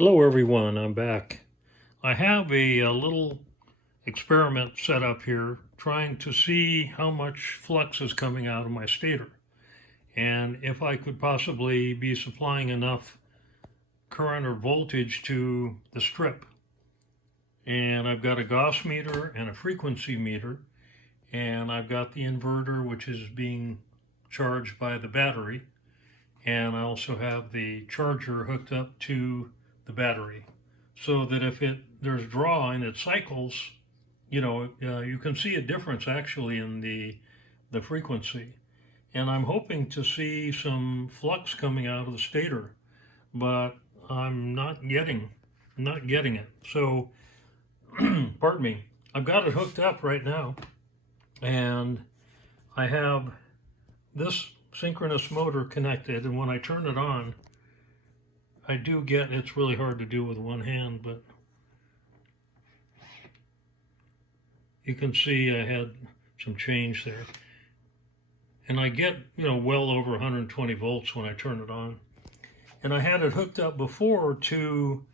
Hello everyone, I'm back. I have a little experiment set up here trying to see how much flux is coming out of my stator and if I could possibly be supplying enough current or voltage to the strip. And I've got a Gauss meter and a frequency meter, and I've got the inverter which is being charged by the battery, and I also have the charger hooked up to the battery, so that if there's draw and it cycles, you can see a difference actually in the frequency. And I'm hoping to see some flux coming out of the stator, but I'm not getting it. So, pardon me. I've got it hooked up right now, and I have this synchronous motor connected, and when I turn it on, I do get, it's really hard to do with one hand, but you can see I had some change there. And I get, well over 120 volts when I turn it on. And I had it hooked up before to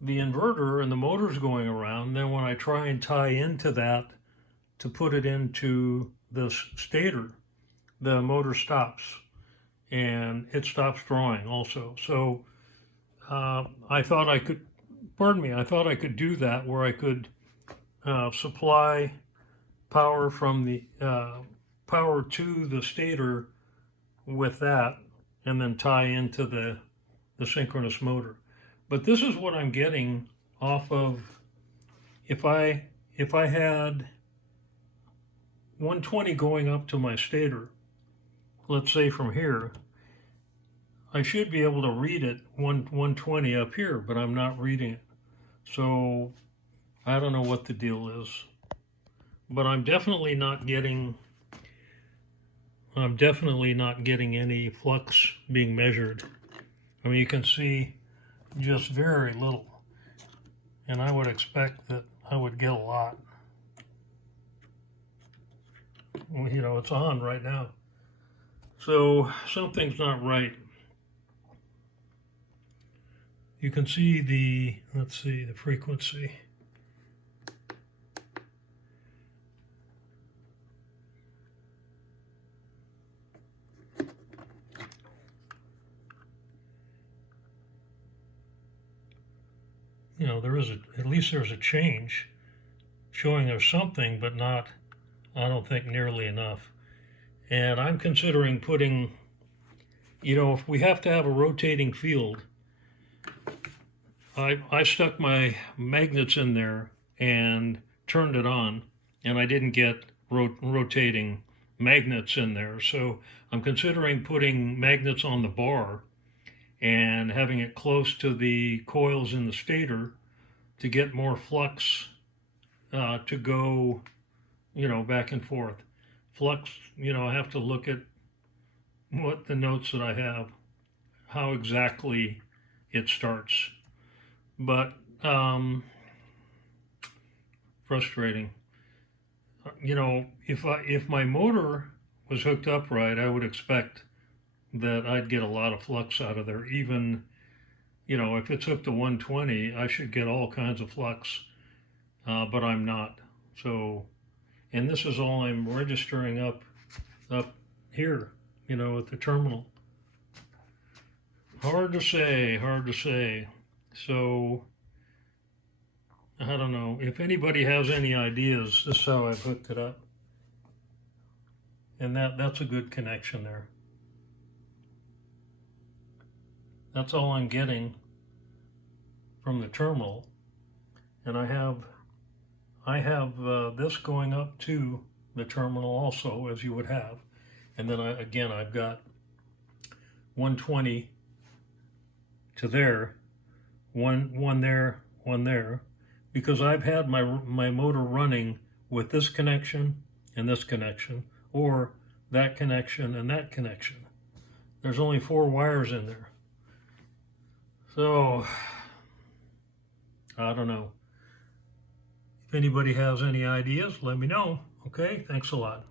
the inverter and the motor's going around. Then when I try and tie into that to put it into the stator, the motor stops and it stops drawing also. So I thought I could do that where I could supply power from the power to the stator with that, and then tie into the synchronous motor. But this is what I'm getting off of, if I had 120 going up to my stator, let's say from here, I should be able to read it 120 up here, but I'm not reading it. So I don't know what the deal is, but I'm definitely not getting any flux being measured. I mean, you can see just very little, and I would expect that I would get a lot. It's on right now. So something's not right. You can see the frequency. At least there's a change showing there's something, but not, I don't think, nearly enough. And I'm considering putting, if we have to have a rotating field, I stuck my magnets in there and turned it on, and I didn't get rotating magnets in there. So I'm considering putting magnets on the bar and having it close to the coils in the stator to get more flux to go, back and forth. Flux, I have to look at what the notes that I have, how exactly it starts. But frustrating. If my motor was hooked up right, I would expect that I'd get a lot of flux out of there. Even, if it's hooked to 120, I should get all kinds of flux, but I'm not. So, and this is all I'm registering up here, at the terminal. Hard to say. So, I don't know. If anybody has any ideas, this is how I've hooked it up. And that's a good connection there. That's all I'm getting from the terminal. And I have this going up to the terminal also, as you would have. And then I've got 120 to there, one there, because I've had my motor running with this connection and this connection, or that connection and that connection. There's only 4 wires in there. So, I don't know. If anybody has any ideas, let me know. Okay, thanks a lot.